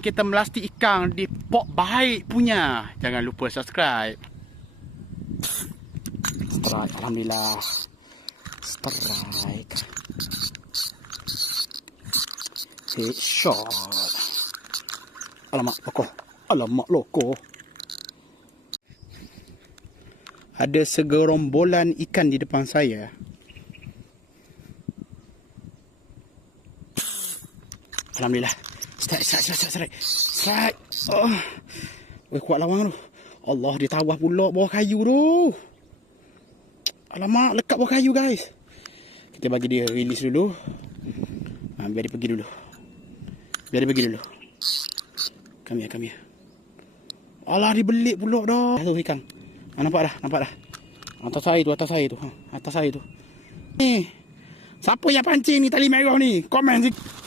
Kita melasti ikan di pok baik punya. Jangan lupa subscribe. Strike, alhamdulillah. Strike. Headshot. Alamak, loko. Alamak, loko. Ada segerombolan ikan di depan saya. Alhamdulillah. Strike. Oh. Kuat lawang tu. Allah, dia tawah pula bawah kayu tu. Alamak, lekat bawah kayu guys. Kita bagi dia release dulu. Biar dia pergi dulu. Come here. Alah, dia belik pula dah. Tu ikan. Nampak dah. Atas air tu. Ni. Siapa yang pancing ni tali merah ni? Komen sikit.